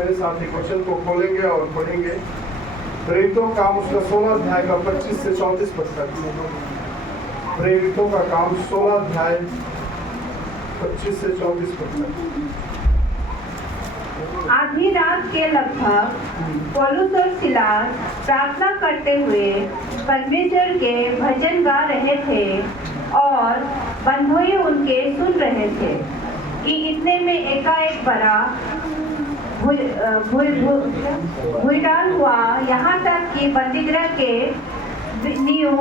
मेरे साथ एक वचन को खोलेंगे और पढ़ेंगे। प्रेरितों का काम उसका 16 अध्याय का 25 से 34 पद तक। प्रेरितों का काम 16 अध्याय 25 से 34 पद तक। आधी रात के लगभग पौलुस और सिलास प्रार्थना करते हुए परमेश्वर के भजन गा रहे थे और बंधुए उनके सुन रहे थे कि इतने में एकाएक बड़ा भूचाल हुआ, यहाँ तक कि बंदीगृह के नींव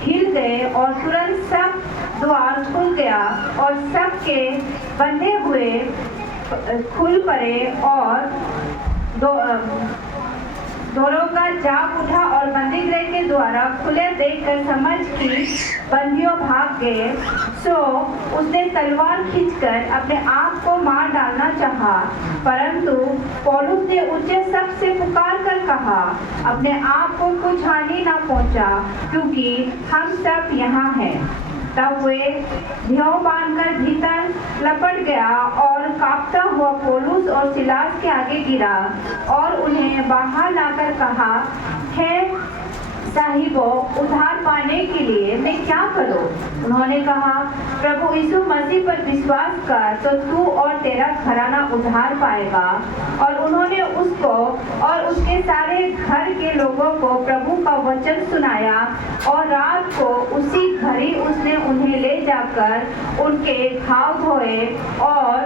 हिल गए और तुरंत सब द्वार खुल गया और सबके बंधे हुए खुल पड़े और दरोगा जाग उठा और बंदीगृह के द्वारा खुले देखकर समझ कि बंदियों भाग गए। सो उसने तलवार खींचकर अपने आप को मार डालना चाहा, परंतु पौलुस ने ऊंचे शब्द से पुकार कर कहा, अपने आप को कुछ हानि न पहुंचा, क्योंकि हम सब यहाँ हैं। तब वे भेव बांधकर भीतर लपट गया और कांपता हुआ पौलुस और सिलास के आगे गिरा और उन्हें बाहर लाकर कहा, हे साहिबों, उद्धार पाने के लिए मैं क्या करूं? उन्होंने कहा, प्रभु यीशु मसीह पर विश्वास कर तो तू और तेरा घराना उद्धार पाएगा। और उन्होंने उसको और उसके सारे घर के लोगों को प्रभु का वचन सुनाया और रात को उसी घड़ी उसने उन्हें ले जाकर उनके घाव धोए और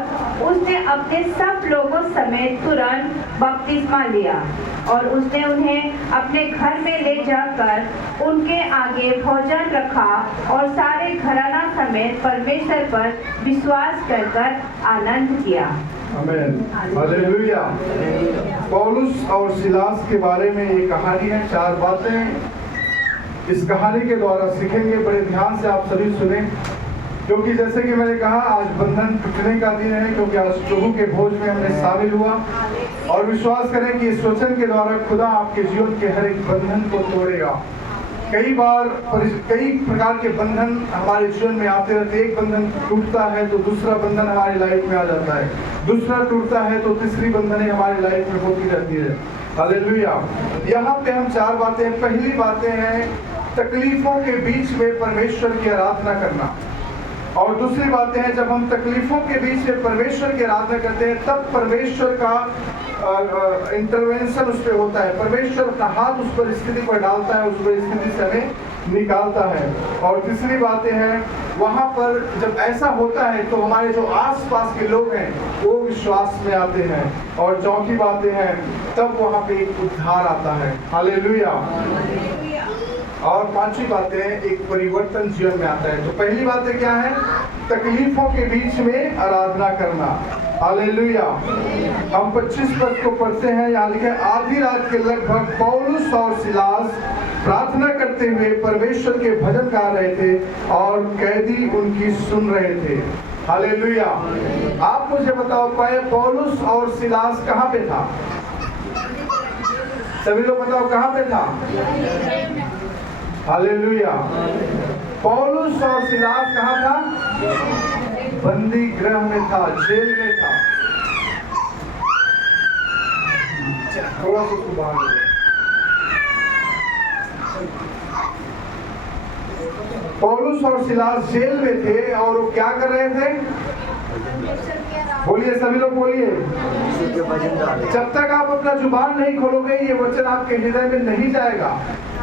उसने अपने सब लोगों समेत तुरंत बपतिस्मा लिया और उसने उन्हें अपने घर में ले जाकर उनके आगे भोजन रखा और सारे घराना समेत परमेश्वर पर विश्वास कर आनंद किया। आमीन, हालेलुया। पौलुस और सिलास के बारे में ये कहानी है। 4 बातें इस कहानी के द्वारा सीखेंगे। बड़े ध्यान से आप सभी सुने, क्योंकि जैसे कि मैंने कहा, आज बंधन टूटने का दिन है, क्योंकि आज प्रभु के भोज में हमने शामिल हुआ और विश्वास करें कि इस वचन के द्वारा खुदा आपके जीवन के हर एक बंधन को तोड़ेगा। कई बार कई प्रकार के बंधन हमारे जीवन में आते रहते हैं। एक बंधन टूटता है तो दूसरा बंधन हमारी लाइफ में आ जाता है, दूसरा टूटता है तो तीसरी बंधनें हमारी लाइफ में होती रहती है। हालेलुया। यहाँ पे हम 4 बातें, पहली बातें हैं तकलीफों के बीच में परमेश्वर की आराधना करना, और दूसरी बातें हैं जब हम तकलीफों के बीच में परमेश्वर की आराधना करते हैं तब परमेश्वर का इंटरवेंशन उस पर होता है। परमेश्वर अपना हाथ उस परिस्थिति पर डालता है, उस परिस्थिति से हमें निकालता है। और तीसरी बातें हैं, वहाँ पर जब ऐसा होता है तो हमारे जो आसपास के लोग हैं वो विश्वास में आते हैं। और चौथी बातें हैं, तब वहाँ पे एक उद्धार आता है। हालेलुया। और 5वीं बातें, एक परिवर्तन जीवन में आता है। तो पहली बातें क्या है? तकलीफों के बीच में आराधना करना। हालेलुया। हम 25 पद को पढ़ते हैं। यहाँ लिखा है, आधी रात के लगभग पौलुस और सिलास प्रार्थना करते हुए परमेश्वर के भजन गा रहे थे और कैदी उनकी सुन रहे थे। हालेलुया। आप मुझे बताओ, पौलुस और सिलास कहाँ पे था? सभी लोग बताओ कहाँ पे था? हालेलुया। पौलुस और सिलास कहाँ था? बंदी गृह में था, जेल में था। थोड़ा सा सुधार। पौलुस और सिलास जेल में थे और वो क्या कर रहे थे? बोलिए, सभी लोग बोलिए। जब तक आप अपना जुबान नहीं खोलोगे ये वचन आपके हृदय में नहीं जाएगा।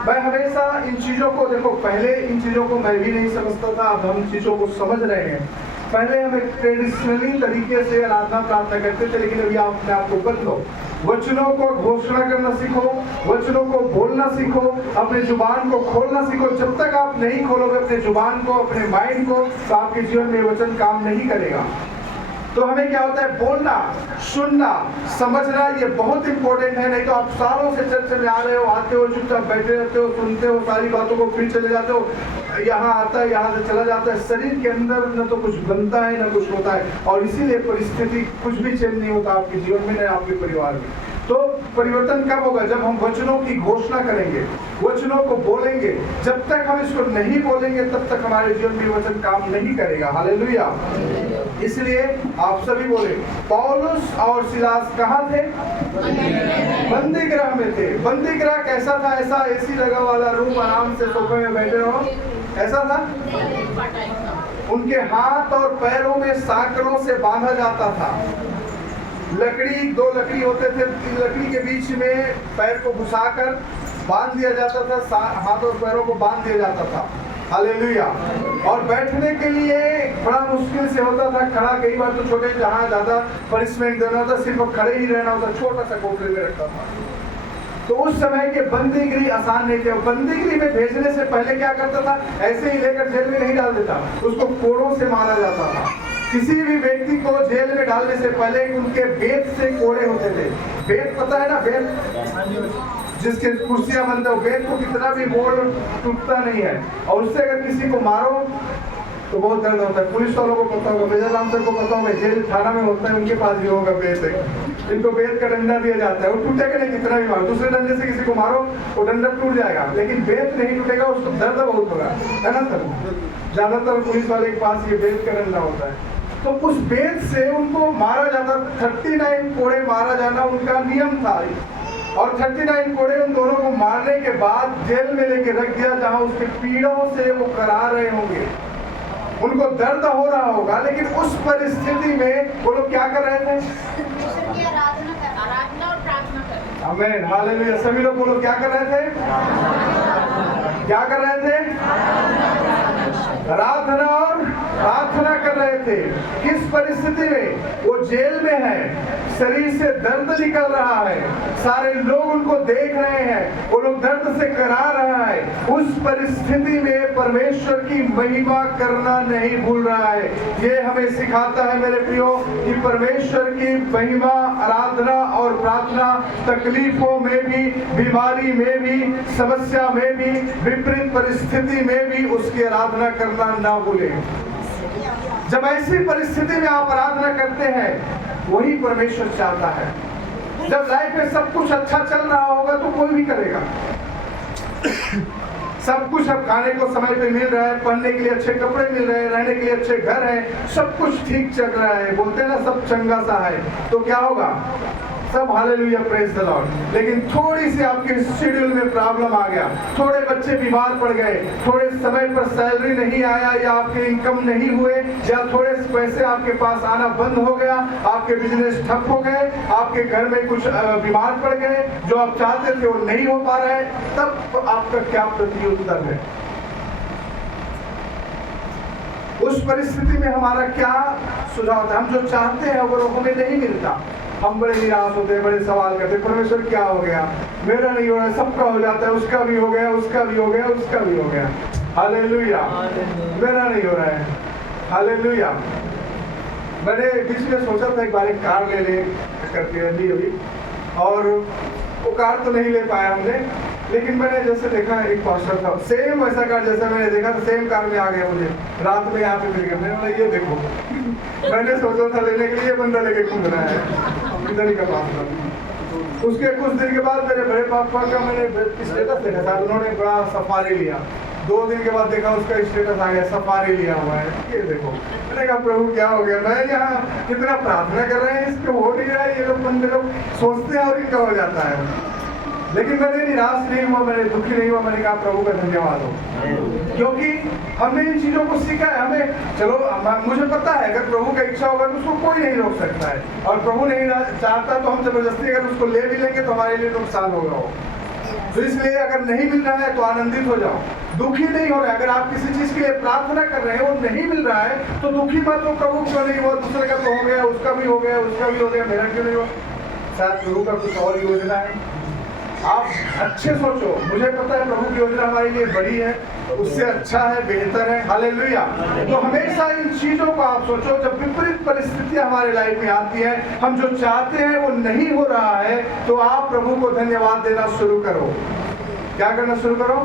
मैं हमेशा इन चीजों को, देखो पहले इन चीजों को मैं भी नहीं समझता था, अब हम चीजों को समझ रहे हैं। पहले हम एक ट्रेडिशनली तरीके से आराधना प्रार्थना करते थे, लेकिन अभी आप अपने आप को बदलो। वचनों को घोषणा करना सीखो, वचनों को बोलना सीखो, अपने जुबान को खोलना सीखो। जब तक आप नहीं खोलोगे अपने जुबान को, अपने माइंड को, तो आपके जीवन में वचन काम नहीं करेगा। तो हमें क्या होता है? बोलना, सुनना, समझना, ये बहुत इंपॉर्टेंट है। नहीं तो आप सालों से चर्च में आ रहे हो, आते हो, चुपचाप बैठे रहते हो, सुनते हो सारी बातों को, फिर चले जाते हो, यहाँ आता है, यहाँ से चला जाता है। शरीर के अंदर न तो कुछ बनता है न कुछ होता है, और इसीलिए परिस्थिति कुछ भी चेंज नहीं होता आपके जीवन में, न आपके परिवार में। तो परिवर्तन कब होगा? जब हम वचनों की घोषणा करेंगे, वचनों को बोलेंगे। जब तक हम इसको नहीं बोलेंगे तब तक हमारे जीवन में वचन काम नहीं करेगा। हालेलुया। इसलिए आप सभी बोले, पौलुस और सिलास कहाँ थे? बंदी गृह में थे। बंदी गृह कैसा था? ऐसा एसी लगा वाला रूम, आराम से सोफे में बैठे रहो, ऐसा था? उनके हाथ और पैरों में सांकड़ों से बांधा जाता था। लकड़ी, 2 लकड़ी होते थे, लकड़ी के बीच में पैर को घुसाकर बांध दिया जाता था, हाथ और पैरों को बांध दिया जाता था। हालेलुया। और बैठने के लिए बड़ा मुश्किल से होता था खड़ा। कई बार तो छोटे, जहाँ ज्यादा पनिशमेंट देना होता, सिर्फ खड़े ही रहना होता, छोटा सा कोठरी में रखता था। तो उस समय के बंदीगिरी आसान नहीं थे। बंदीगिरी में भेजने से पहले क्या करता था? ऐसे ही लेकर जेल में नहीं डाल देता, उसको कोड़ों से मारा जाता था। किसी भी व्यक्ति को जेल में डालने से पहले उनके बेत से कोड़े होते थे। बेत पता है ना? बेत जिसके कुर्सियां बनते हो, बेत को कितना भी मोड़ टूटता नहीं है। और उससे अगर किसी को मारो तो बहुत दर्द होता है। पुलिस वालों को पता होगा, मेजर राम सर को पता होगा, जेल थाना में होता है, उनके पास भी होगा बेत। इनको बेत का डंडा दिया जाता है, वो टूटेगा नहीं कितना भी मारो। दूसरे डंडे से किसी को मारो वो डंडा टूट जाएगा, लेकिन बेत नहीं टूटेगा, उसको दर्द बहुत होगा, है ना सर? ज्यादातर पुलिस वाले के पास ये बेत का डंडा होता है। तो उस बेत से उनको मारा जाता। 39 कोड़े मारा जाना उनका नियम था। और 39 कोड़े उन दोनों को मारने के बाद जेल में लेके रख दिया, जहां उसके पीड़ों से वो करा रहे होंगे, उनको दर्द हो रहा होगा। लेकिन उस परिस्थिति में वो लोग क्या कर रहे थे? आराधना और प्रार्थना कर। आमीन, हालेलुया। सभी लोग बोलो, क्या कर रहे थे? क्या कर रहे थे? आराधना और प्रार्थना कर रहे थे। किस परिस्थिति में? वो जेल में है, शरीर से दर्द निकल रहा है, सारे लोग उनको देख रहे हैं, वो लोग दर्द से करा रहा है। उस परिस्थिति में परमेश्वर की महिमा करना नहीं भूल रहा है। ये हमें सिखाता है मेरे प्रियो कि परमेश्वर की महिमा, आराधना और प्रार्थना तकलीफों में भी, बीमारी में भी, समस्या में भी, विपरीत परिस्थिति में भी उसकी आराधना करना ना भूले। जब ऐसी परिस्थिति में आप आराधना करते हैं, वही परमेश्वर चाहता है। जब लाइफ में सब कुछ अच्छा चल रहा होगा तो कोई भी करेगा। सब कुछ अब खाने को समय पे मिल रहा है, पहनने के लिए अच्छे कपड़े मिल रहे हैं, रहने के लिए अच्छे घर है, सब कुछ ठीक चल रहा है, बोलते हैं ना सब चंगा सा है, तो क्या होगा? सब हालेलुया, प्रेज द लॉर्ड। लेकिन थोड़ी सी आपके शेड्यूल में प्रॉब्लम आ गया, थोड़े बच्चे बीमार पड़ गए, थोड़े समय पर सैलरी नहीं आया, या आपके इनकम नहीं हुए, या थोड़े पैसे आपके पास आना बंद हो गया, आपके बिजनेस ठप हो गए, आपके घर में कुछ बीमार पड़ गए, जो आप चाहते थे वो नहीं हो पा रहा है, तब आपका क्या प्रत्युत्तर है? उस परिस्थिति में हमारा क्या सुझाव था? हम जो चाहते हैं वो हमें नहीं मिलता, हम बड़े निराश होते हैं, बड़े सवाल करते हैं, परमेश्वर क्या हो गया, मेरा नहीं हो रहा है, सबका हो जाता है, उसका भी हो गया, उसका भी हो गया, उसका भी हो गया, हालेलुया, मेरा नहीं हो रहा है, हालेलुया। मैंने बीच में सोचा था एक बार एक कार ले करके अभी, और वो कार तो नहीं ले पाया हमने, लेकिन मैंने जैसे देखा एक पास्टर था, सेम वैसा कार जैसा मैंने देखा था, सेम कार में आ गया मुझे रात में यहाँ पे मिल गया। मैंने बोला ये देखो, मैंने सोचा था लेने के लिए, बंदा लेके घूम रहा है, इधर ही का पास था। उसके कुछ दिन के बाद मेरे बड़े पापा का मैंने स्टेटस देखा था, उन्होंने बड़ा सफारी लिया। 2 दिन के बाद देखा उसका स्टेटस आ गया, सफारी लिया हुआ है। ये देखो, मैंने कहा प्रभु क्या हो गया, मैं यहाँ कितना प्रार्थना कर रहे हैं, इसको हो नहीं रहा है, ये लोग बंदे लोग सोचते हैं और इनका हो जाता है। लेकिन मैंने निराश नहीं हुआ, मैंने दुखी नहीं हुआ, मैंने कहा प्रभु का धन्यवाद हो, क्योंकि हमने इन चीजों को सीखा है। हमें चलो, मुझे पता है अगर प्रभु का इच्छा होगा तो उसको कोई नहीं रोक सकता है, और प्रभु नहीं चाहता तो हम जबरदस्ती अगर उसको ले भी लेंगे तो हमारे लिए नुकसान होगा। तो इसलिए अगर नहीं मिल रहा है तो आनंदित हो जाओ, दुखी नहीं हो रहा है। अगर आप किसी चीज के लिए प्रार्थना कर रहे हैं, वो नहीं मिल रहा है तो दुखी मत हो, प्रभु क्यों नहीं हुआ, दूसरे का तो हो गया, उसका भी हो गया, उसका भी हो गया, मेरा क्यों नहीं हुआ? शायद प्रभु का कुछ और योजना है। आप अच्छे सोचो, मुझे पता है प्रभु की योजना हमारे लिए बड़ी है, उससे अच्छा है, बेहतर है, हालेलुया। तो हमेशा इन चीजों को आप सोचो, जब विपरीत परिस्थितियां हमारे लाइफ में आती है, हम जो चाहते हैं वो नहीं हो रहा है, तो आप प्रभु को धन्यवाद देना शुरू करो। क्या करना शुरू करो?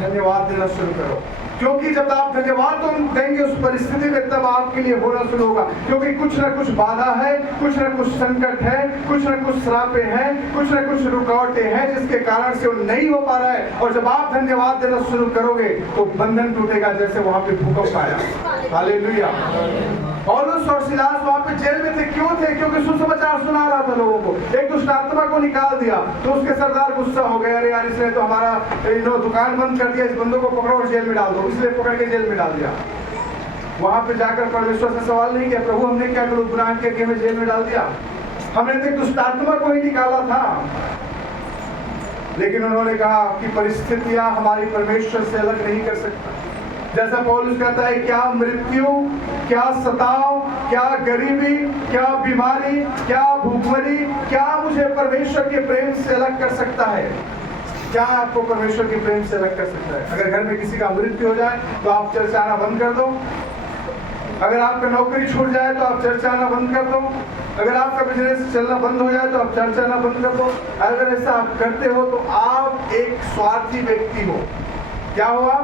धन्यवाद देना शुरू करो। क्योंकि जब आप धन्यवाद तुम देंगे उस परिस्थिति में, तब आपके लिए होना शुरू होगा। क्योंकि कुछ न कुछ बाधा है, कुछ न कुछ संकट है, कुछ न कुछ श्रापें हैं, कुछ न कुछ रुकावटें हैं जिसके कारण से वो नहीं हो पा रहा है। और जब आप धन्यवाद देना शुरू करोगे तो बंधन टूटेगा, जैसे वहां पे भूकंप आया। हालेलुया। पौलुस और सिलास वहां पे जेल में थे। क्यों थे? क्योंकि सुसमाचार सुना रहा था लोगों को। एक दुष्ट आत्मा को निकाल दिया तो उसके सरदार गुस्सा हो गए, अरे यार इसने तो हमारा दुकान बंद कर दिया, इस बंदों को पकड़ो और जेल में डाल दो। इसलिए पकड़ के जेल में डाल दिया। वहां पे जाकर परमेश्वर से सवाल नहीं किया, प्रभु हमने क्या करूं, गुनाह करके हमें जेल में डाल दिया, हमने तो दुष्ट आत्मा को ही निकाला था। लेकिन उन्होंने कहा कि परिस्थितियां हमारी परमेश्वर से अलग नहीं कर सकता। जैसा पौलुस कहता है, क्या मृत्यु, क्या सताव, क्या गरीबी, क्या बीमारी, क्या भूखमरी, क्या मुझे परमेश्वर के प्रेम से अलग कर सकता है? क्या आपको परमेश्वर के प्रेम से अलग कर सकता है? अगर घर में किसी का मृत्यु हो जाए तो आप चर्च आना बंद कर दो। अगर आपका नौकरी छूट जाए तो आप चर्च आना बंद कर दो। अगर आपका बिजनेस चलना बंद हो जाए तो आप चर्च आना बंद कर दो। अगर ऐसा आप करते हो तो आप एक स्वार्थी व्यक्ति हो। क्या हुआ?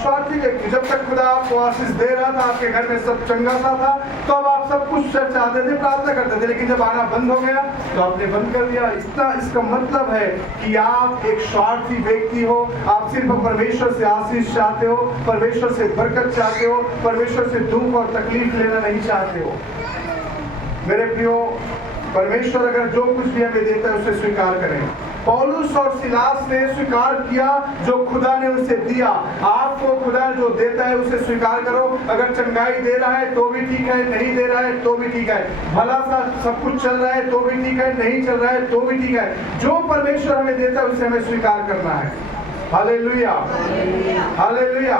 स्वार्थी व्यक्ति। जब तक खुदा आपको आशीष दे रहा था, आपके घर में सब चंगा सा था, तो अब आप सब कुछ चर्च आते थे, प्रार्थना करते थे। लेकिन जब आना बंद हो गया तो आपने बंद कर दिया। इसका मतलब है कि आप एक स्वार्थी व्यक्ति हो। आप सिर्फ परमेश्वर से आशीष चाहते हो, परमेश्वर से बरकत चाहते हो, परमेश्वर से दुख और तकलीफ लेना नहीं चाहते हो। मेरे प्रियो, परमेश्वर अगर जो कुछ भी हमें देता है उसे स्वीकार करें। पौलुस और सिलास ने स्वीकार किया जो खुदा ने उसे दिया। आपको खुदा जो देता है उसे स्वीकार करो। अगर चंगाई दे रहा है तो भी ठीक है, नहीं दे रहा है तो भी ठीक है, भला सा सब कुछ चल रहा है तो भी ठीक है, नहीं चल रहा है तो भी ठीक है। जो परमेश्वर हमें देता है उसे हमें स्वीकार करना है। Hallelujah, hallelujah.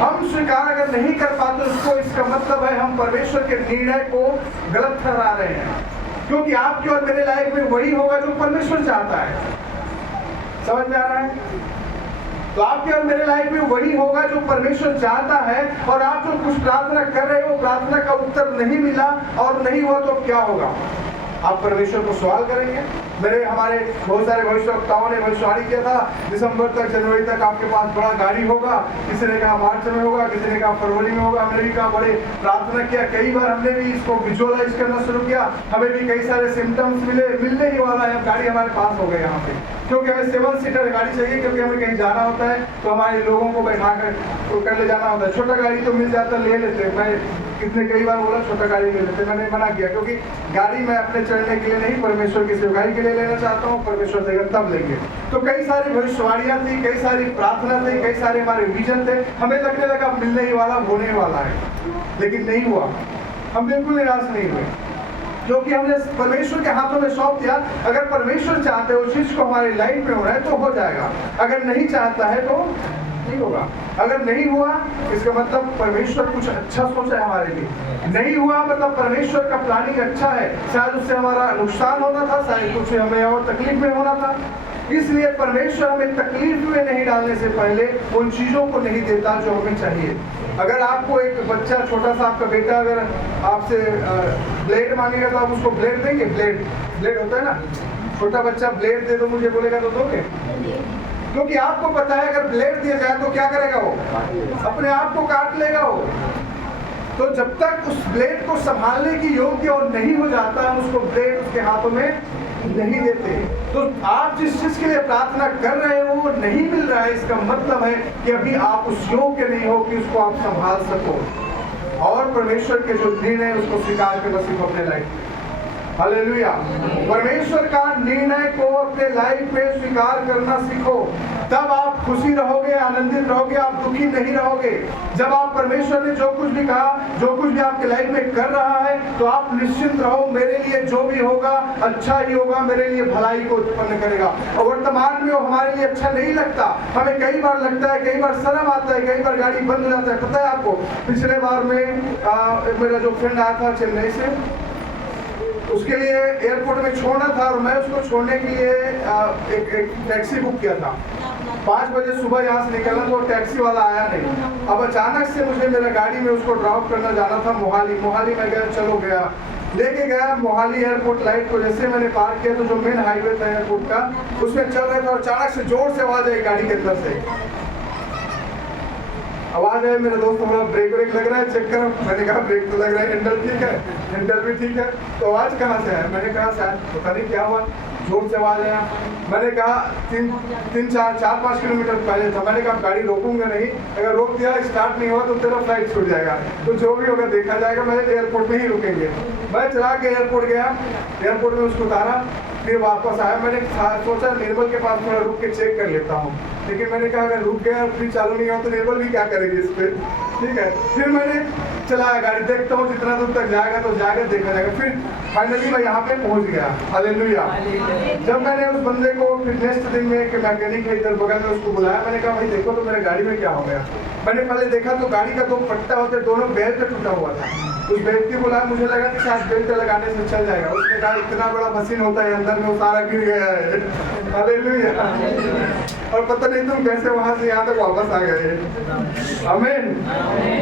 हम स्वीकार अगर नहीं कर पाते उसको, इसका मतलब है हम परमेश्वर के निर्णय को गलत ठहरा रहे हैं। क्योंकि आपकी और मेरे लाइफ में वही होगा जो परमेश्वर चाहता है। समझ में आ रहा है? तो आपके और मेरे लाइफ में वही होगा जो परमेश्वर चाहता है। और आप जो कुछ प्रार्थना कर रहे हो, प्रार्थना का उत्तर नहीं मिला और नहीं हुआ तो क्या होगा? आप परमेश्वर को सवाल करेंगे। हमारे बहुत सारे भविष्यवक्ताओं ने भविष्यवाणी किया था, दिसंबर तक, जनवरी तक आपके पास बड़ा गाड़ी होगा। किसी ने कहा मार्च में होगा, किसी ने कहा फरवरी में होगा। हमने भी कहा, बड़े प्रार्थना किया, कई बार हमने भी इसको विजुअलाइज करना शुरू किया। हमें भी कई सारे सिम्टम्स मिलने ही वाला है। गाड़ी हमारे पास हो गई यहाँ पे, क्योंकि हमें 7 सीटर गाड़ी चाहिए, क्योंकि हमें कहीं जाना होता है तो हमारे लोगों को बैठा कर ले जाना होता है। छोटा गाड़ी तो मिल जाता, ले लेते। मैं कितने कई बार बोला छोटा गाड़ी ले लेते, मैंने मना किया, क्योंकि गाड़ी मैं अपने चढ़ने के लिए नहीं, परमेश्वर की सेवकाई के लिए लेना चाहता हूँ। परमेश्वर देगा तब लेंगे। तो कई सारी भविष्यवाणियां थी, कई सारी प्रार्थना थी, कई सारे हमारे विजन थे। हमें लगने लगा मिलने ही वाला, होने वाला है, लेकिन नहीं हुआ। हम बिल्कुल निराश नहीं हुए, क्योंकि हमने परमेश्वर के हाथों में सौंप दिया। अगर परमेश्वर चाहते हो उस चीज को हमारी लाइफ में हो रहा है तो हो जाएगा, अगर नहीं चाहता है तो नहीं होगा। अगर नहीं हुआ इसका मतलब परमेश्वर कुछ अच्छा सोचा है हमारे लिए। नहीं हुआ मतलब परमेश्वर का प्लानिंग अच्छा है। शायद उससे हमारा नुकसान होना था, शायद कुछ हमें और तकलीफ में होना था। इसलिए परमेश्वर हमें तकलीफ में नहीं डालने से पहले उन चीजों को नहीं देता जो हमें चाहिए। अगर आपको एक बच्चा, छोटा सा आपका बेटा अगर आपसे ब्लेड मांगेगा तो आप उसको ब्लेड देंगे? ब्लेड होता है ना, छोटा बच्चा ब्लेड दे दो मुझे बोलेगा तो दोगे? क्योंकि आपको पता है अगर ब्लेड दिया जाए तो क्या करेगा वो? अपने आप को काट लेगा वो। तो जब तक उस ब्लेड को संभालने की योग्य और नहीं हो जाता, हम उसको ब्लेड उसके हाथों में नहीं देते। तो आप जिस चीज के लिए प्रार्थना कर रहे हो वो नहीं मिल रहा है, इसका मतलब है कि अभी आप उस योग्य नहीं हो कि उसको आप संभाल सको। और परमेश्वर के जो निर्णय उसको स्वीकार करना सीखो अपने लाइफ में। हालेलुया। परमेश्वर का निर्णय को अपने लाइफ में स्वीकार करना सीखो, तब आप खुशी रहोगे, आनंदित रहोगे, आप दुखी नहीं रहोगे। जब आप परमेश्वर ने जो कुछ भी कहा, जो कुछ भी आपके लाइफ में कर रहा है, तो आप निश्चिंत रहो, मेरे लिए जो भी होगा अच्छा ही होगा, मेरे लिए भलाई को उत्पन्न करेगा। और वर्तमान में वो हमारे लिए अच्छा नहीं लगता। हमें कई बार लगता है, कई बार शर्म आता है, कई बार गाड़ी बंद हो जाता है। पता है आपको, पिछले बार में मेरा जो फ्रेंड आया था चेन्नई से, उसके लिए एयरपोर्ट में छोड़ना था और मैं उसको छोड़ने के लिए एक टैक्सी बुक किया था। 5 बजे सुबह यहाँ से निकलना, तो टैक्सी वाला आया नहीं। अब अचानक से मुझे मेरा गाड़ी में उसको ड्रॉप करना जाना था मोहाली में गया, चलो गया, लेके गया मोहाली एयरपोर्ट। लाइट को जैसे मैंने पार किया तो जो मेन हाईवे था एयरपोर्ट का, उसमें चल रहे थे और अचानक से जोर से आवाज आई गाड़ी के अंदर से, आवाज है मेरे दोस्त, हमारा ब्रेक व्रेक लग रहा है, चेक करो। मैंने कहा ब्रेक तो लग रहा है, हैंडल ठीक है, हैंडल भी ठीक है, तो आवाज कहाँ से है? मैंने कहा शायद पता नहीं क्या हुआ, जोर से आवाज आया। मैंने कहा 4-5 किलोमीटर पहले था। मैंने कहा गाड़ी रोकूंगा नहीं, अगर रोक दिया स्टार्ट नहीं हुआ तो तेरा फ्लाइट छूट जाएगा, तो जो भी होगा देखा जाएगा, मैं एयरपोर्ट में ही रुकेंगे। मैं चला के एयरपोर्ट गया, एयरपोर्ट में उसको उतारा, फिर वापस आया। मैंने सोचा निर्मल के पास थोड़ा रुक के चेक कर लेता हूँ, लेकिन मैंने कहा अगर रुक गया फिर चालू नहीं हुआ तो निर्मल भी क्या करेगी इस पे, ठीक है। फिर मैंने चलाया गाड़ी, देखता हूँ जितना दूर तक जाएगा तो जाएगा, देखा जाएगा। फिर फाइनली मैं यहाँ पे पहुँच गया, हालेलुया। जब मैंने उस बंदे को फिर नेक्स्ट दिन में कि मैकेनिक है इधर बगल में, उसको बुलाया। मैंने कहा भाई देखो तो मेरे गाड़ी में क्या हो गया। मैंने पहले देखा तो गाड़ी का 2 पट्टा होते, दोनों बेल्ट टूटा हुआ था। उस व्यक्ति को लगा, मुझे लगा कि शायद बेल्ट लगाने से चल जाएगा। उसने कहा इतना बड़ा मशीन होता है अंदर में, वो सारा गिर गया है, हालेलुया। और पता नहीं तुम कैसे वहां से यहाँ तक वापस आ गए, आमीन,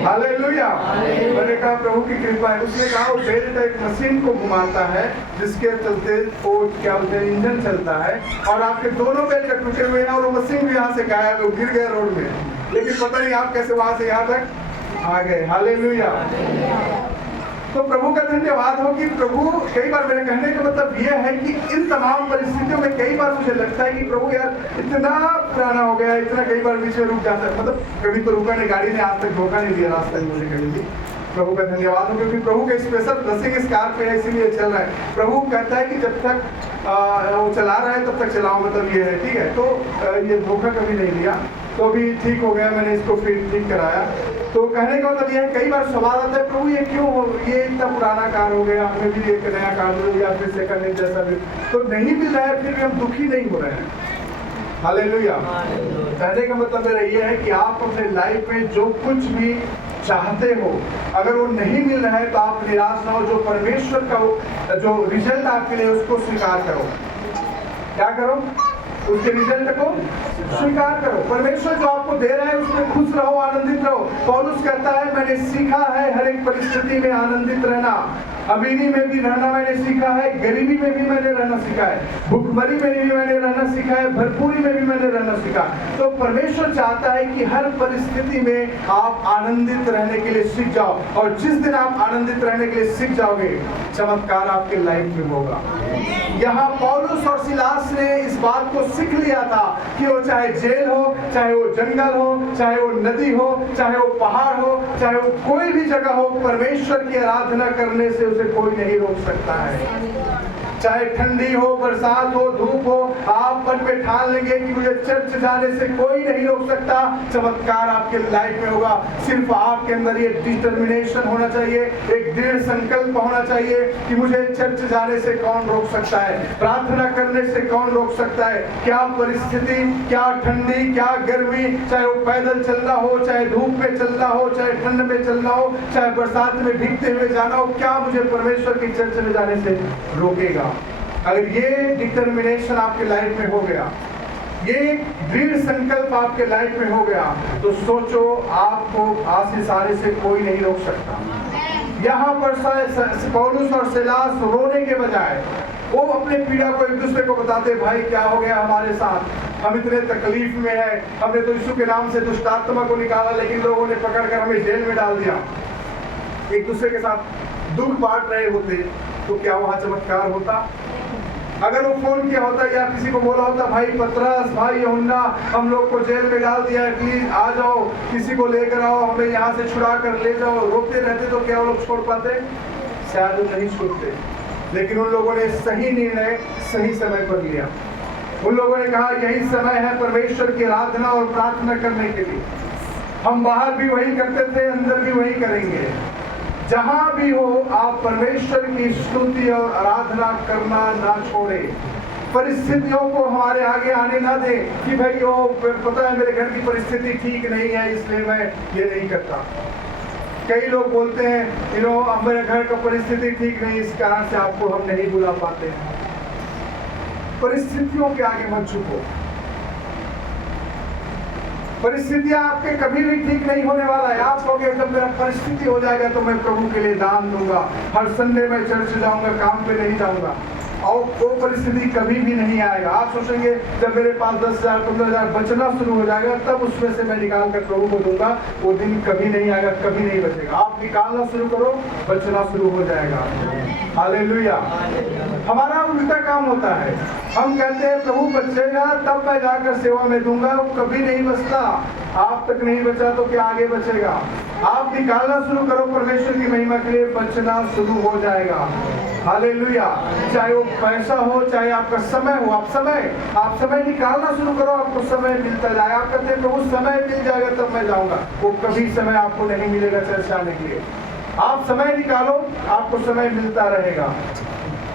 हालेलुया। मैंने कहा प्रभु की कृपा है। उसने कहा वो बेल्ट एक मशीन को घुमाता है जिसके चलते वो क्या बोलते हैं इंजन चलता है, और आपके दोनों बेल्ट टूटे हुए हैं और वो मशीन भी यहाँ से गायब है, वो गिर गया रोड में। लेकिन पता नहीं आप कैसे वहां से यहाँ तक आ गए, हालेलुया। तो प्रभु का धन्यवाद हो कि प्रभु, कई बार मेरे कहने का मतलब यह है कि इन तमाम परिस्थितियों में कई बार मुझे लगता है कि प्रभु यार इतना पुराना हो गया, इतना कई बार बीच में रुक जाता है। मतलब कभी तो रुका नहीं, गाड़ी ने आज तक धोखा नहीं दिया रास्ते में मुझे कभी भी। प्रभु का धन्यवाद हो क्योंकि प्रभु का स्पेशल ब्लेसिंग इस कार पे है, इसीलिए चल रहा है। प्रभु कहता है कि जब तक वो चला रहा है तब तक चलाओ, मतलब ये है, ठीक है। तो ये धोखा कभी नहीं दिया, तो अभी ठीक हो गया, मैंने इसको फिर ठीक कराया। तो कहने का मतलब ये है, कई बार सवाल आता है प्रभु ये क्यों हो, ये इतना पुराना कार हो गया, हमें भी एक नया कार दो या फिर सेकंड हैंड जैसा भी तो नहीं मिल रहा है, फिर भी हम दुखी नहीं हो रहे हैं, हालेलुया। कहने का मतलब मेरा ये है कि आप अपने लाइफ में जो कुछ भी चाहते हो, अगर वो नहीं मिल रहा है तो आप निराश ना हो। जो परमेश्वर का जो रिजल्ट आपके लिए उसको स्वीकार करो। क्या करो? उसके रिजल्ट को स्वीकार करो। परमेश्वर जो आपको दे रहा है उसमें खुश रहो, आनंदित रहो। पौलुस कहता है मैंने सीखा है हर एक परिस्थिति में आनंदित रहना, अमीरी में भी रहना मैंने सीखा है, गरीबी में भी मैंने रहना सीखा है, भुखमरी में भी मैंने रहना सीखा है, भरपूरी में भी मैंने रहना सीखा। तो परमेश्वर चाहता है कि हर परिस्थिति में आप आनंदित रहने के लिए सीख जाओ, और जिस दिन आप आनंदित रहने के लिए सीख जाओगे चमत्कार आपके लाइफ में होगा। यहाँ पौलुस और सिलास ने इस बात को सीख लिया था कि वो चाहे जेल हो, चाहे वो जंगल हो, चाहे वो नदी हो, चाहे वो पहाड़ हो, चाहे वो कोई भी जगह हो, परमेश्वर की आराधना करने से उसे कोई नहीं रोक सकता है। चाहे ठंडी हो, बरसात हो, धूप हो, आप मन में ठान लेंगे कि मुझे चर्च जाने से कोई नहीं रोक सकता, चमत्कार आपके लाइफ में होगा। सिर्फ आपके अंदर ये डिटर्मिनेशन होना चाहिए, एक दृढ़ संकल्प होना चाहिए कि मुझे चर्च जाने से कौन रोक सकता है, प्रार्थना करने से कौन रोक सकता है। क्या परिस्थिति, क्या ठंडी, क्या गर्मी, चाहे वो पैदल चलना हो, चाहे धूप में चलना हो, चाहे ठंड में चलना हो, चाहे बरसात में भीगते हुए जाना हो, क्या मुझे परमेश्वर की चर्च में जाने से रोकेगा? अगर ये डिटर्मिनेशन आपके लाइफ में हो गया, ये दृढ़ संकल्प आपके लाइफ में हो गया, तो सोचो आपको आशीष आने से कोई नहीं रोक सकता। यहाँ पर पौलुस और सिलास रोने के बजाय वो अपने पीड़ा को एक दूसरे को बताते, भाई क्या हो गया हमारे साथ, हम इतने तकलीफ में हैं, हमने तो यीशु के नाम से दुष्ट आत्मा को निकाला लेकिन लोगों ने पकड़कर हमें जेल में डाल दिया। एक दूसरे के साथ दुख बांट रहे होते तो क्या वहाँ चमत्कार होता? अगर वो फोन किया होता या किसी को बोला होता, भाई पतरस, भाई यूहन्ना, हम लोग को जेल में डाल दिया है, प्लीज आ जाओ, किसी को लेकर आओ, हमें यहाँ से छुड़ा कर ले जाओ, रोते रहते तो क्या वो लोग छोड़ पाते? शायद वो नहीं छोड़ते। लेकिन उन लोगों ने सही निर्णय सही समय पर लिया। उन लोगों ने कहा यही समय है परमेश्वर की आराधना और प्रार्थना करने के लिए। हम बाहर भी वही करते थे, अंदर भी वही करेंगे। जहां भी हो आप परमेश्वर की स्तुति और आराधना करना ना छोड़े। परिस्थितियों को हमारे आगे आने ना दे कि भाई वो पता है मेरे घर की परिस्थिति ठीक नहीं है इसलिए मैं ये नहीं करता। कई लोग बोलते हैं मेरे घर का परिस्थिति ठीक नहीं, इस कारण से आपको हम नहीं बुला पाते हैं। परिस्थितियों के आगे मत झुको। परिस्थितियां आपके कभी भी ठीक नहीं होने वाला है। आप कहोगे जब मेरा परिस्थिति हो जाएगा तो मैं प्रभु के लिए दान दूंगा, हर संडे में चर्च जाऊंगा, काम पे नहीं जाऊंगा। और वो परिस्थिति कभी भी नहीं आएगा। आप सोचेंगे जब मेरे पास 10,000 15,000 बचना शुरू हो जाएगा तब उसमें से मैं निकाल कर प्रभु को दूंगा, वो दिन कभी नहीं आएगा, कभी नहीं बचेगा। आप निकालना शुरू करो, बचना शुरू हो जाएगा। हालेलुया। हमारा उल्टा काम होता है, हम कहते हैं प्रभु बचेगा तब मैं जाकर सेवा में दूंगा, वो कभी नहीं बचता। आप तक नहीं बचा तो क्या आगे बचेगा? आप निकालना शुरू करो परमेश्वर की महिमा के लिए, बचना शुरू हो जाएगा। हालेलुया। चाहे वो पैसा हो, चाहे आपका समय हो, आप समय निकालना शुरू करो, आपको समय मिलता जाएगा। आप कहते हैं प्रभु समय मिल जाएगा तब मैं जाऊंगा, वो कभी समय आपको नहीं मिलेगा चर्च आने के लिए। आप समय निकालो, आपको समय मिलता रहेगा।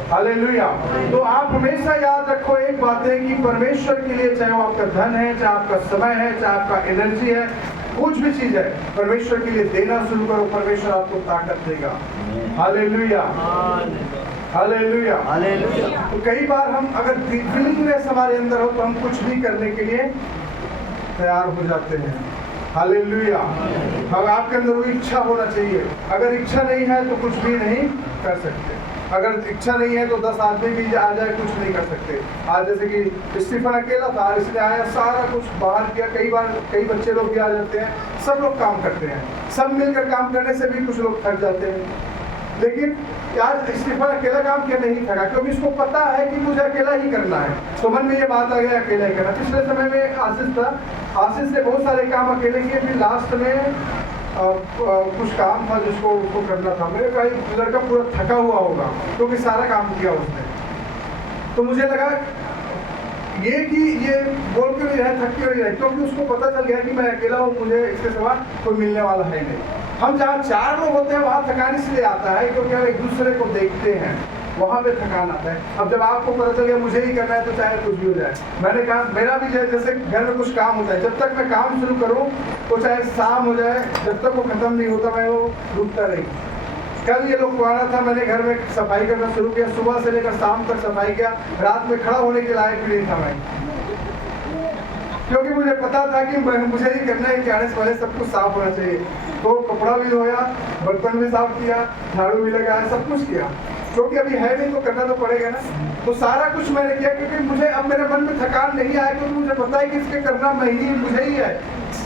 हालेलुया। तो आप हमेशा याद रखो एक बात है कि परमेश्वर के लिए, चाहे वो आपका धन है, चाहे आपका समय है, चाहे आपका एनर्जी है, कुछ भी चीज है, परमेश्वर के लिए देना शुरू करो, परमेश्वर आपको ताकत देगा। Hallelujah, hallelujah, hallelujah. तो कई बार हम अगर विलिंगनेस हमारे अंदर हो तो हम कुछ भी करने के लिए तैयार हो जाते हैं। हालेलुया। अब आपके अंदर वो इच्छा होना चाहिए। अगर इच्छा नहीं है तो कुछ भी नहीं कर सकते। अगर इच्छा नहीं है तो 10 आदमी भी आ जाए, कुछ नहीं कर सकते। आज जैसे कि स्टीफन अकेला था, इसने आया, सारा कुछ बाहर किया। कई बार कई बच्चे लोग भी आ जाते हैं, सब लोग काम करते हैं, सब मिलकर काम करने से भी कुछ लोग थक जाते हैं। लेकिन आज स्टीफन अकेला काम किया नहीं थका, क्योंकि इसको पता है कि मुझे अकेला ही करना है। तो मन में ये बात आ गया अकेला ही करना। पिछले समय में आशीष था, आशीष ने बहुत सारे काम अकेले किए, फिर लास्ट में कुछ काम था जिसको उसको करना था। मेरे का लड़का पूरा थका हुआ होगा क्योंकि सारा काम किया उसने। तो मुझे लगा ये कि ये बोल के नहीं रहे, थक के नहीं रहे, क्योंकि उसको पता चल गया कि मैं अकेला हूँ, मुझे इसके सिवा कोई मिलने वाला है नहीं। हम जहाँ 4 लोग होते हैं वहाँ थकान इसलिए आता है क्योंकि हम एक दूसरे को देखते हैं, वहाँ पे थकान आता है। अब जब आपको पता चल गया मुझे ही करना है तो चाहे कुछ भी हो जाए। मैंने कहा मेरा भी जैसे घर में कुछ काम होता है, जब तक मैं काम शुरू करूँ तो चाहे शाम हो जाए, जब तक वो खत्म नहीं होता मैं वो रुकता रही। कल ये लोग पुराना था, मैंने घर में सफाई करना शुरू किया, सुबह से लेकर शाम तक सफाई किया, रात में खड़ा होने के लायक भी नहीं था मैं, क्योंकि मुझे पता था कि मुझे ही करना है कि आने से पहले सब कुछ साफ होना चाहिए। तो कपड़ा भी धोया, बर्तन भी साफ किया, झाड़ू भी लगाया, सब कुछ किया, क्योंकि अभी है नहीं तो करना तो पड़ेगा ना। तो सारा कुछ मैंने किया क्योंकि मुझे अब मेरे मन में थकान नहीं आया, क्योंकि मुझे पता है कि इसके करना मुझे ही है।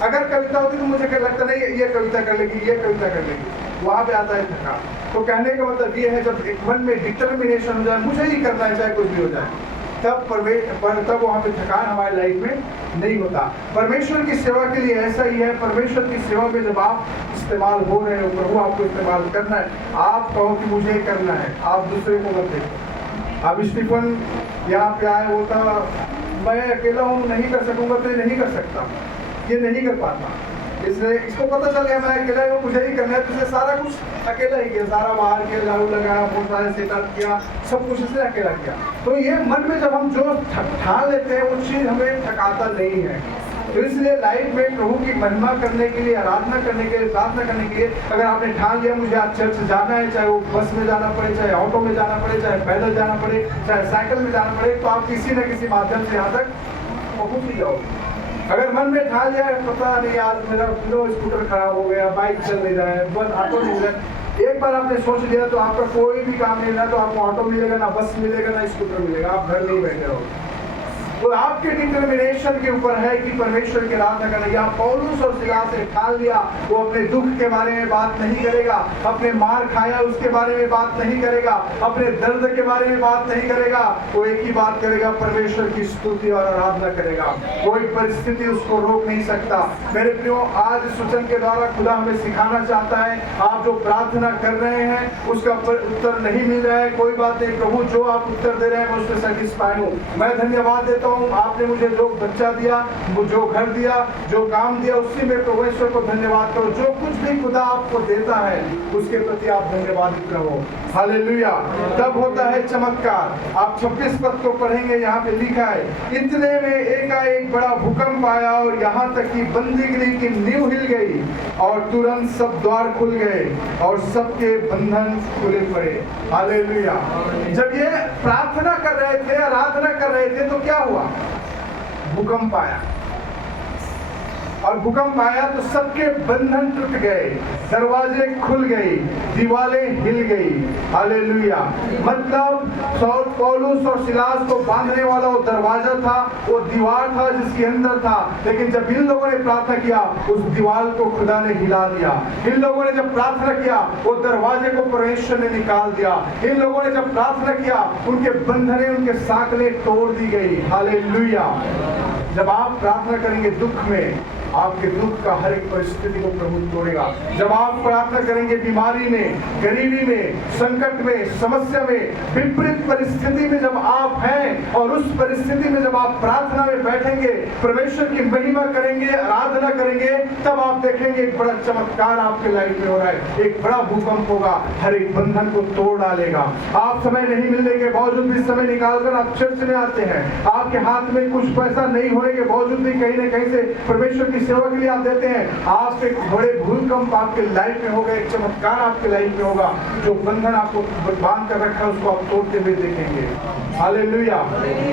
अगर कविता होती तो मुझे लगता नहीं ये कविता कर लेगी, ये कविता कर लेगी, वहाँ पे आता है थकान। तो कहने का मतलब ये है जब एक मन में डिटर्मिनेशन हो जाए, मुझे ही करना है चाहे कुछ भी हो जाए, तब वहाँ पे थकान हमारी लाइफ में नहीं होता। परमेश्वर की सेवा के लिए ऐसा ही है। परमेश्वर की सेवा में जब आप इस्तेमाल हो रहे हो, प्रभु आपको इस्तेमाल करना है, आप कहो कि मुझे करना है, आप दूसरे को मत देखो। अब स्टीफन यहाँ पे आया, वो था मैं अकेला हूँ, नहीं कर सकूंगा, तो ये नहीं कर सकता, ये नहीं कर पाता। इसलिए इसको पता चल गया मैं अकेला हूँ, मुझे ही करना है, तो इसने सारा कुछ अकेला ही किया, सारा बाहर किया, झाड़ू लगाया, बहुत सारे सेटअप किया, सब कुछ इसने अकेला किया। तो ये मन में जब हम जो ठान लेते हैं वो चीज़ हमें थकाता नहीं है। तो इसलिए लाइफ में प्रभु की महिमा करने के लिए, आराधना करने के लिए, प्रार्थना करने के लिए अगर आपने ठान लिया मुझे आज चर्च जाना है, चाहे वो बस में जाना पड़े, चाहे ऑटो में जाना पड़े, चाहे पैदल जाना पड़े, चाहे साइकिल में जाना पड़े, तो आप किसी न किसी माध्यम से यहाँ तक पहुँच ही जाओगे। अगर मन में ठान लिया पता नहीं आज मेरा स्कूटर खराब हो गया, बाइक चल नहीं रहा है, बस ऑटो नहीं मिल रहा है, एक बार आपने सोच लिया तो आपका कोई भी काम नहीं रहा, तो आपको ऑटो मिलेगा ना, बस मिलेगा ना, स्कूटर मिलेगा, आप घर नहीं बैठे रहोगे। तो आपके डिटर्मिनेशन के ऊपर है कि परमेश्वर की आराधना करना। या पौलुस और सिलास ने ठान लिया, वो अपने दुख के बारे में बात नहीं करेगा, अपने मार खाया उसके बारे में बात नहीं करेगा, अपने दर्द के बारे में बात नहीं करेगा, वो एक ही बात करेगा, परमेश्वर की स्तुति और आराधना करेगा। कोई परिस्थिति उसको रोक नहीं सकता। मेरे प्रियो, आज इस वचन के द्वारा खुदा हमें सिखाना चाहता है, आप जो प्रार्थना कर रहे हैं उसका उत्तर नहीं मिल रहा है, कोई बात नहीं, प्रभु जो आप उत्तर दे रहे हैं मैं उसमें सैटिस्फाई हूँ। मैं धन्यवाद देता हूँ, आपने मुझे जो बच्चा दिया, जो घर दिया, जो काम दिया, उसी में परमेश्वर को धन्यवाद करो। जो कुछ भी खुदा आपको देता है उसके प्रति आप धन्यवादित रहो। हालेलुया। तब होता है चमत्कार। आप 26 पद को पढ़ेंगे, यहाँ पे लिखा है, इतने में एकाएक बड़ा भूकंप आया और यहाँ तक कि बंदीगृह की नींव हिल गई और तुरंत सब द्वार खुल गए और सबके बंधन खुले पड़े। हालेलुया। जब ये प्रार्थना कर रहे थे, आराधना कर रहे थे, तो क्या हुआ? भूकंप आया। और भूकंप आया तो सबके बंधन टूट गए, दरवाजे खुल गए, दीवारें हिल गई। हालेलुया। मतलब शाऊल पौलुस और सिलास को बांधने वाला वो दरवाजा था, वो दीवार था जिसके अंदर था, लेकिन जब इन लोगों ने प्रार्थना किया उस दीवार को खुदा ने हिला दिया। इन लोगों ने जब प्रार्थना किया वो दरवाजे को परमेश्वर ने निकाल दिया। इन लोगों ने जब प्रार्थना किया उनके बंधने, उनके साकलें तोड़ दी गई। हालेलुया। जब आप प्रार्थना करेंगे दुख में, आपके दुख का हर एक परिस्थिति को प्रभु तोड़ेगा। जब आप प्रार्थना करेंगे बीमारी में, गरीबी में, संकट में, समस्या में, विपरीत परिस्थिति में जब आप हैं और उस परिस्थिति में जब आप प्रार्थना में बैठेंगे, परमेश्वर की महिमा करेंगे, आराधना करेंगे, तब आप देखेंगे एक बड़ा चमत्कार आपके लाइफ में हो रहा है। एक बड़ा भूकंप होगा, हर एक बंधन को तोड़ डालेगा। आप समय नहीं मिलने के बावजूद भी समय निकालकर आप चर्च में आते हैं, आपके हाथ में कुछ पैसा नहीं होने के बावजूद भी कहीं ना कहीं से परमेश्वर की सेवा के लिए आप देते हैं। आप एक बड़े भूकंप आपके लाइफ में होगा, एक चमत्कार आपके लाइफ में होगा। जो बंधन आपको बांध कर रखा है उसको आप तोड़ते हुए देखेंगे। हालेलुया।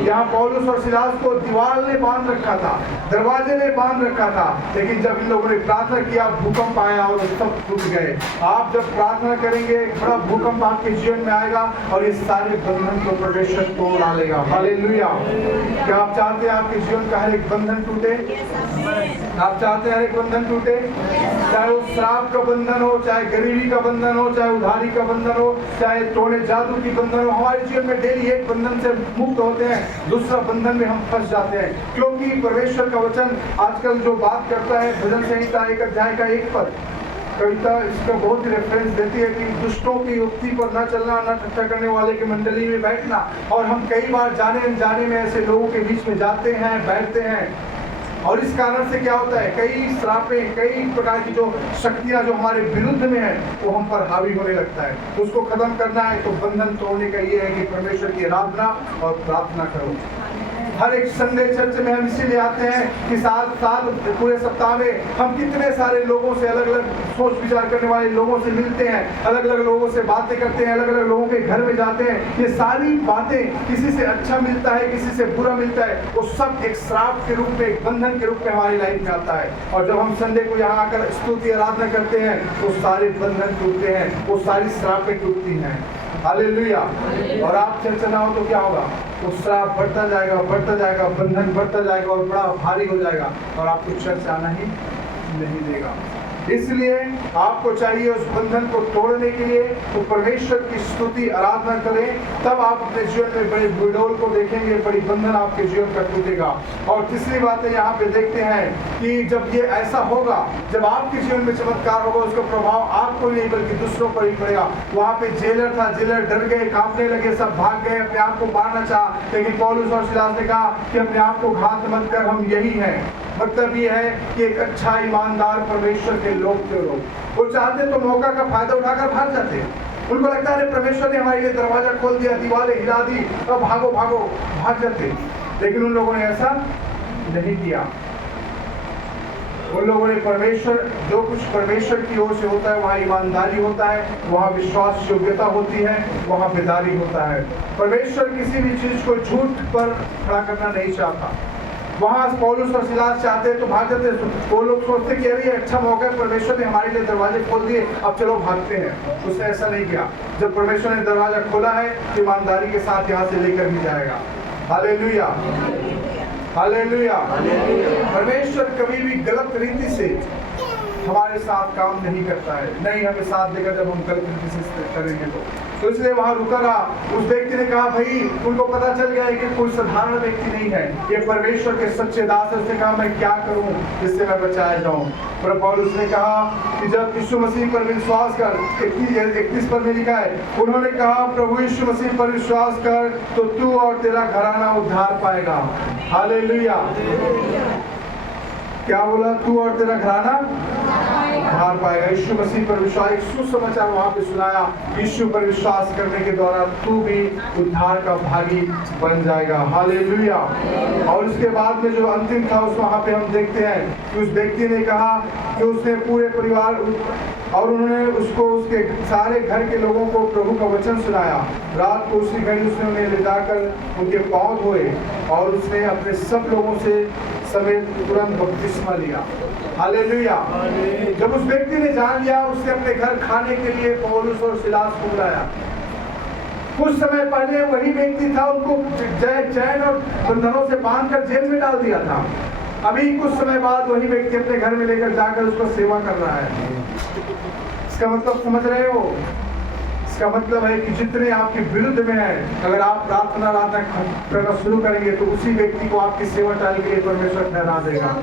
यहाँ पौलुस और सिलास को दीवार ने बांध रखा था, दरवाजे ने बांध रखा था, लेकिन जब इन लोगों ने प्रार्थना किया भूकंप आया और सब टूट गए। आप जब प्रार्थना करेंगे एक बड़ा भूकंप आपके जीवन में आएगा और ये सारे बंधन को परमेश्वर तोड़ डालेगा। हालेलुया। क्या आप चाहते हैं आपके जीवन का हर एक बंधन टूटे? आप चाहते हैं हर एक बंधन टूटे? चाहे वो श्राप का बंधन हो, चाहे गरीबी का बंधन हो, चाहे उधारी का बंधन हो, चाहे टोने जादू की बंधन हो। हमारे जीवन में डेली एक बंधन से मुक्त होते हैं, दूसरा बंधन में हम फंस जाते हैं, क्योंकि परमेश्वर का वचन आजकल जो बात करता है, भजन संहिता 1 अध्याय का 1 पद, कविता इसका बहुत ही रेफरेंस देती है कि दुष्टों की युक्ति पर न चलना, न ठट्ठा करने वाले की मंडली में बैठना। और हम कई बार जाने अनजाने में ऐसे लोगों के बीच में जाते हैं, बैठते हैं, और इस कारण से क्या होता है, कई श्रापें, कई प्रकार की जो शक्तियां जो हमारे विरुद्ध में है वो हम पर हावी होने लगता है। उसको खत्म करना है तो बंधन तोड़ने का ये है कि परमेश्वर की आराधना और प्रार्थना करो। हर एक संडे चर्च में हम इसीलिए आते हैं कि साथ पूरे सप्ताह में हम कितने सारे लोगों से, अलग अलग सोच विचार करने वाले लोगों से मिलते हैं, अलग अलग लोगों से बातें करते हैं, अलग अलग लोगों के घर में जाते हैं। ये सारी बातें किसी से अच्छा मिलता है, किसी से बुरा मिलता है, वो सब एक श्राप के रूप में, एक बंधन के रूप में हमारी लाइफ में आता है। और जब हम संडे को यहाँ आकर स्तुति आराधना करते हैं वो सारे बंधन टूटते हैं, वो सारी श्रापें टूटती हैं। हालेलुया। और आप चर्चा ना हो तो क्या होगा, वो श्राप बढ़ता जाएगा, बढ़ता जाएगा, बंधन बढ़ता जाएगा और बड़ा भारी हो जाएगा और आपको चर्च आना ही नहीं देगा। इसलिए आपको चाहिए उस बंधन को तोड़ने के लिए तो परमेश्वर की स्तुति आराधना करें, तब आप अपने जीवन में बड़े बुलडोल को देखेंगे, बड़ी बंधन आपके जीवन का टूटेगा। और तीसरी बात है, यहाँ पे देखते हैं कि जब ये ऐसा होगा, जब आपके जीवन में चमत्कार होगा, उसका प्रभाव आपको ही नहीं बल्कि दूसरों पर ही पड़ेगा। वहाँ पे जेलर था, जेलर डर गए, कांपने लगे, सब भाग गए, अपने आप को मारना चाहा, लेकिन पौलुस और सिलास ने कहा कि अपने आप को घात मत कर, हम यही हैं। मतलब ये है कि एक अच्छा ईमानदार परमेश्वर के लोग थे लोग, वो चाहते तो मौका का फायदा उठाकर भाग जाते। उनको लगता है परमेश्वर ने हमारे लिए दरवाजा खोल दिया, दीवारें हिला दी, अब भागो भागो, भाग जाते। लेकिन उन लोगों ने ऐसा नहीं किया। उन लोगों ने परमेश्वर, जो कुछ परमेश्वर की ओर से होता है वहाँ ईमानदारी होता है, वहाँ विश्वास योग्यता होती है, वहाँ बेदारी होता है। परमेश्वर किसी भी चीज को झूठ पर खड़ा करना नहीं चाहता। वहाँ पौलुस और सिलास चाहते तो भाग जाते, वो लोग सोचते कि अरे अच्छा मौका है, परमेश्वर ने हमारे लिए दरवाजे खोल दिए, अब चलो भागते हैं। उसने ऐसा नहीं किया। जब परमेश्वर ने दरवाजा खोला है तो ईमानदारी के साथ यहाँ से लेकर भी जाएगा। Hallelujah, hallelujah. परमेश्वर कभी भी गलत रीति से हमारे साथ काम नहीं करता है, नहीं हमें साथ देगा जब हम गलत रीति से करेंगे तो इसलिए वहां रुका रहा। उस व्यक्ति ने कहा भाई, उनको पता चल गया है कि कोई साधारण व्यक्ति नहीं है, ये परमेश्वर के सच्चे दास है। उसने कहा मैं क्या करूं जिससे मैं बचाया जाऊं। पर पौलुस ने कहा कि जब यीशु मसीह पर विश्वास कर, 31 पर में लिखा है, उन्होंने कहा प्रभु यीशु मसीह पर विश्वास कर तो तू और तेरा घराना उद्धार पाएगा। हालेलुया। क्या बोला? तू और तेरा घराना उद्धार पाएगा। यीशु मसीह पर विश्वास, एक सुसमाचार वहां पे सुनाया, यीशु पर विश्वास करने के द्वारा तू भी उद्धार का भागी बन जाएगा। हालेलुया। और उसके बाद में जो अंतिम था उस वहां पे हम देखते हैं कि उस व्यक्ति ने कहा कि उसने पूरे परिवार और उन्होंने उसको, उसके सारे घर के लोगों को प्रभु का वचन सुनाया। रात को उसी घड़ी उसने उन्हें ले जाकर उनके पांव धोए और उसने अपने सब लोगों से समय तुरंत बपतिस्मा लिया। हालेलुया। जब उस व्यक्ति ने जान लिया, उसने अपने घर खाने के लिए पौलुस और सिलास को बुलाया। कुछ समय पहले वही व्यक्ति था, उनको चैन और बंधनों से बांधकर जेल में डाल दिया था। अभी कुछ समय बाद वही व्यक्ति अपने घर में लेकर जाकर उसको सेवा कर रहा है। इसका मतलब समझ रहे हो? इसका मतलब है कि जितने आपके विरुद्ध में है, अगर आप प्रार्थना करना शुरू करेंगे तो उसी व्यक्ति को आपकी सेवा टाल के लिए परमेश्वर ठहरा देगा।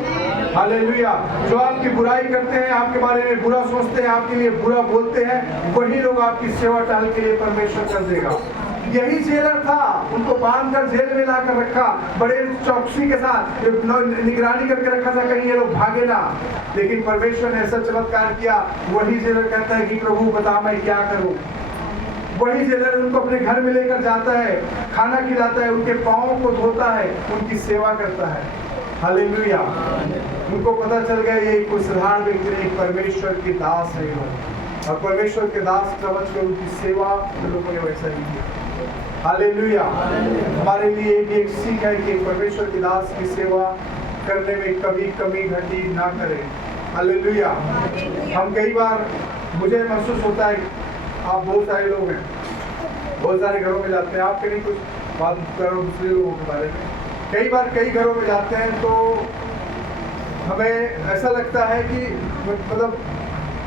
हालेलुया। जो आपकी बुराई करते हैं, आपके बारे में बुरा सोचते हैं, आपके लिए बुरा बोलते हैं, वही लोग आपकी सेवा टाल के लिए परमेश्वर कर देगा। यही जेलर था, उनको बांध कर जेल में ला कर रखा, बड़े चौकसी के साथ निगरानी करके रखा था कहीं ये लोग भागे ना। लेकिन परमेश्वर ने ऐसा चमत्कार किया, वही जेलर कहता है कि प्रभु बता मैं क्या करूं। वही जेलर उनको अपने घर में लेकर जाता है, खाना खिलाता है, उनके पाँव को धोता है, उनकी सेवा करता है। हालेलुया। उनको पता चल गया ये कोई साधारण व्यक्ति नहीं, परमेश्वर के दास है और परमेश्वर के दास समझ कर उनकी सेवा लोगों ने वैसा ही किया। हालेलुया। हमारे लिए एक सीख है कि परमेश्वर के दास की सेवा करने में कभी कमी घटी ना करें। हालेलुया। हम कई बार, मुझे महसूस होता है, आप बहुत सारे लोग हैं, बहुत सारे घरों में जाते हैं, आपके नहीं कुछ बात करो दूसरे लोगों के बारे में। कई बार कई घरों में जाते हैं तो हमें ऐसा लगता है कि मतलब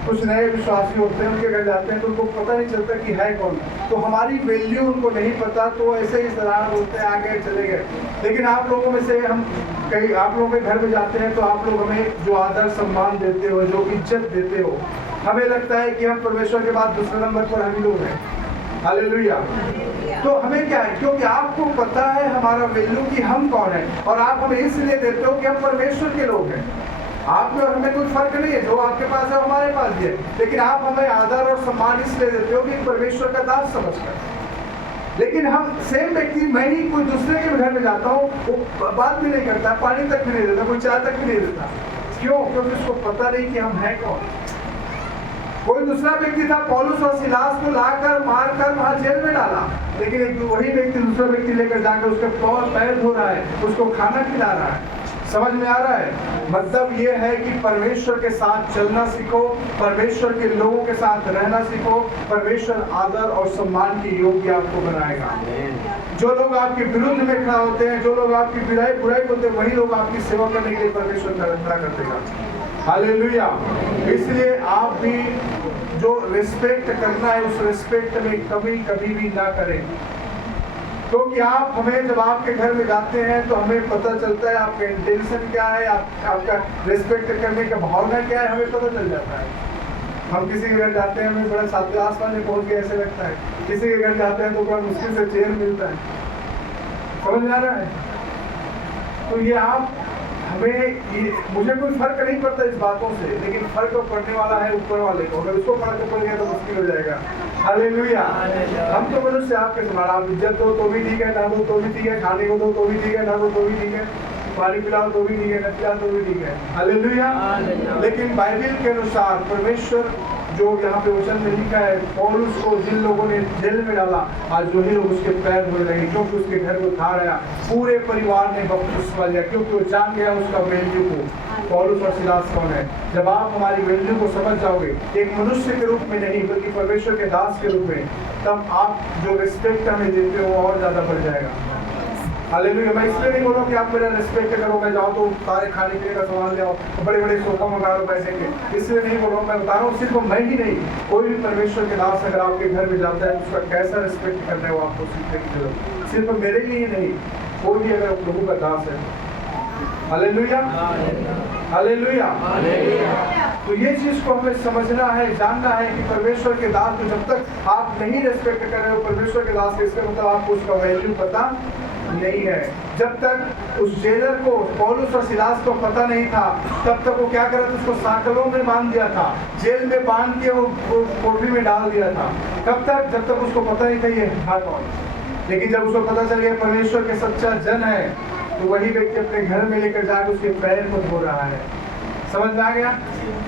कुछ नए विश्वासी होते हैं, उनके घर जाते हैं तो उनको पता नहीं चलता कि है कौन, तो हमारी वैल्यू उनको नहीं पता, तो ऐसे ही साधारण बोलते हैं, आ गए चले गए। लेकिन आप लोगों में से हम कई, आप लोगों के घर में जाते हैं तो आप लोग हमें जो आदर सम्मान देते हो, जो इज्जत देते हो, हमें लगता है कि हम परमेश्वर के बाद दूसरे नंबर पर हम लोग हैं। हालेलुया। तो हमें क्या है, क्योंकि आपको पता है हमारा वैल्यू कि हम कौन है, और आप हमें इसलिए देते हो कि हम परमेश्वर के लोग हैं। आप में और हमें कोई फर्क नहीं है, जो आपके पास है हमारे पास भी है, लेकिन आप हमें आदर और सम्मान इसलिए देते हो कि परमेश्वर का दास समझकर। लेकिन हम सेम व्यक्ति, मैं ही कोई दूसरे के घर में जाता हूँ, वो बात भी नहीं करता, पानी तक भी नहीं देता, कोई चाय तक भी नहीं देता। क्यों? क्योंकि उसको पता नहीं कि हम हैं कौन। कोई दूसरा व्यक्ति था, पौलुस और सिलास को लाकर मारकर वहां जेल में डाला, लेकिन एक वही व्यक्ति दूसरा व्यक्ति लेकर जाकर उसके पैर धो रहा है, उसको खाना खिला रहा है। समझ में आ रहा है? मतलब ये है कि परमेश्वर के साथ चलना सीखो, परमेश्वर के लोगों के साथ रहना सीखो। परमेश्वर आदर और सम्मान की योग्य आपको बनाएगा। जो लोग आपके विरुद्ध में खड़ा होते हैं, जो लोग आपकी बुराई बोलते हैं, वही लोग आपकी सेवा करने के लिए परमेश्वर खड़ा कर देगा। हालेलुया। इसलिए आप भी जो रिस्पेक्ट करना है, उस रिस्पेक्ट में कभी कभी भी ना करें, क्योंकि आप हमें जब आपके घर में जाते हैं तो हमें पता चलता है आपका इंटेंशन क्या है, आपका रिस्पेक्ट करने का भावना क्या है, हमें पता चल जाता है। हम किसी के घर जाते हैं, हमें बड़ा सातवें आसमान में पहुंच गए ऐसे लगता है, किसी के घर जाते हैं तो बड़ा मुश्किल से चेयर मिलता है। समझ में आ रहा है? तो ये आप हमें, मुझे कोई फर्क नहीं पड़ता इस बातों से, लेकिन फर्क पड़ने वाला है ऊपर वाले को। अगर उसको फर्क पड़ गया तो मुश्किल हो जाएगा। हालेलुया। हम तो मनुष्य आपके समान, आप इज्जत दो तो भी ठीक है, ना दो तो भी ठीक है, खाने को दो तो भी ठीक है, ना दो तो भी ठीक है, पानी पिलाओ तो भी ठीक है, न पिलाओ तो भी ठीक है। हालेलुया। लेकिन बाइबल के अनुसार परमेश्वर जो यहाँ पे वचन में लिखा है, पौलुस को जिन लोगों ने जेल में डाला, आज वही लोग उसके पैर धो रहे हैं, क्योंकि उसके घर को था रहा, पूरे परिवार ने बपतिस्मा लिया, क्योंकि वो जान गया उसका वैल्यू को, पौलुस और सिलास कौन है। जब आप हमारी वैल्यू को समझ जाओगे, एक मनुष्य के रूप में नहीं बल्कि परमेश्वर के दास के रूप में, तब आप जो रिस्पेक्ट हमें देते हो और ज्यादा बढ़ जाएगा। हालेलुया। मैं इसलिए नहीं बोल रहा कि आप मेरा रिस्पेक्ट करो, मैं जाओ तो सारे खाने पीने का सामान ले आओ, बड़े बड़े सोफा मंगा लो पैसे के, इसलिए नहीं बोल रहा हूँ। मैं बता रहा हूँ सिर्फ मैं ही नहीं, कोई भी परमेश्वर के दास अगर आपके घर में जाता है उसका कैसा रिस्पेक्ट करना है वो आपको सीखने की जरूरत। सिर्फ मेरे लिए ही नहीं, कोई भी अगर लोगों का दास है। हालेलुया। हालेलुया। तो ये चीज को हमें समझना है, जानना है कि परमेश्वर के दास को जब तक आप नहीं रिस्पेक्ट कर रहे हो परमेश्वर के दास के, इसका मतलब आपको उसका वैल्यू पता नहीं है। जब तक उस जेलर को, पौलुस और सिलास को पता नहीं था, तब तक वो क्या कर रहा था, उसको साकलों में बांध दिया था, जेल में बांध के वो कोठरी में डाल दिया था। कब तक? जब तक उसको पता नहीं था ये था कौन। लेकिन जब उसको पता चल गया परमेश्वर के सच्चा जन है, तो वही व्यक्ति अपने घर में लेकर जाकर उसके पैर को धो रहा है। समझ में आ गया?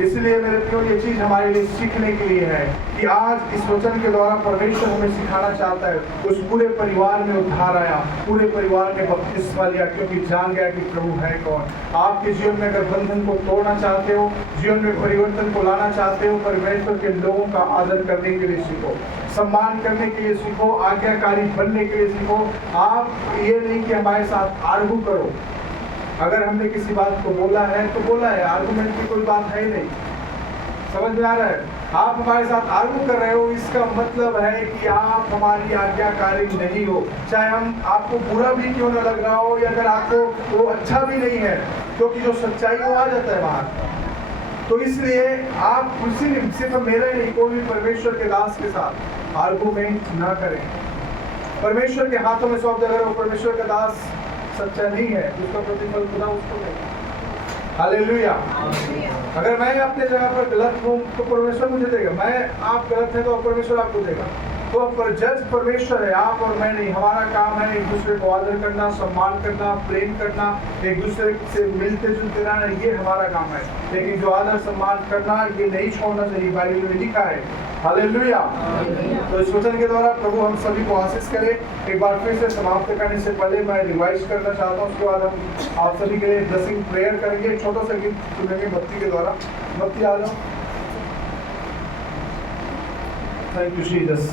इसलिए मेरे प्रियो ये चीज हमारे लिए सीखने के लिए है कि आज इस वचन के द्वारा परमेश्वर हमें सिखाना चाहता है। उस पूरे परिवार में उद्धार आया, पूरे परिवार ने बपतिस्मा लिया क्योंकि जान गया कि प्रभु है कौन। आपके जीवन में अगर बंधन को तोड़ना चाहते हो, जीवन में परिवर्तन को लाना चाहते हो, परमेश्वर के लोगों का आदर करने के लिए सीखो, सम्मान करने के लिए सीखो, आज्ञाकारी बनने के लिए सीखो। आप ये नहीं कि हमारे साथ आर्गू करो। अगर हमने किसी बात को बोला है तो बोला है, आर्गुमेंट की कोई बात है ही नहीं। समझ में आ रहा है? आप हमारे साथ आर्गू कर रहे हो, इसका मतलब है कि आप हमारी आज्ञाकारी नहीं हो। चाहे हम आपको बुरा भी क्यों न लग रहा हो, या अगर आपको वो अच्छा भी नहीं है, क्योंकि जो सच्चाई वो आ जाता है बाहर। तो इसलिए आप सिर्फ मेरे नहीं, कोई भी परमेश्वर के दास के साथ आर्गूमेंट ना करें। परमेश्वर के हाथों में सौंप दें। अगर वो परमेश्वर का दास सच्चा नहीं है, उसका प्रतिफल खुदा उसको देगा। हालेलुया। अगर मैं अपने जगह पर गलत हूँ तो परमेश्वर मुझे देगा, मैं आप गलत है तो परमेश्वर आपको देगा। तो पर जज परमेश्वर है, आप और मैं नहीं। हमारा काम है एक दूसरे को आदर करना, सम्मान करना, प्रेम करना, एक दूसरे से मिलते जुलते रहना, ये हमारा काम है। लेकिन जो आदर सम्मान करना ये नहीं छोड़ना चाहिए, बाइबल में लिखा है। हालेलुया। तो इस वचन के द्वारा प्रभु हम सभी को आशीष करे। एक बार फिर से समाप्त करने से पहले मैं रिवाइज करना चाहता हूँ, उसके बाद हम आप सभी के लिए ब्लेसिंग प्रेयर करेंगे। छोटा सा गीत सुनेंगे भक्ति के द्वारा। भक्ति आ जाओ। Thank you Jesus.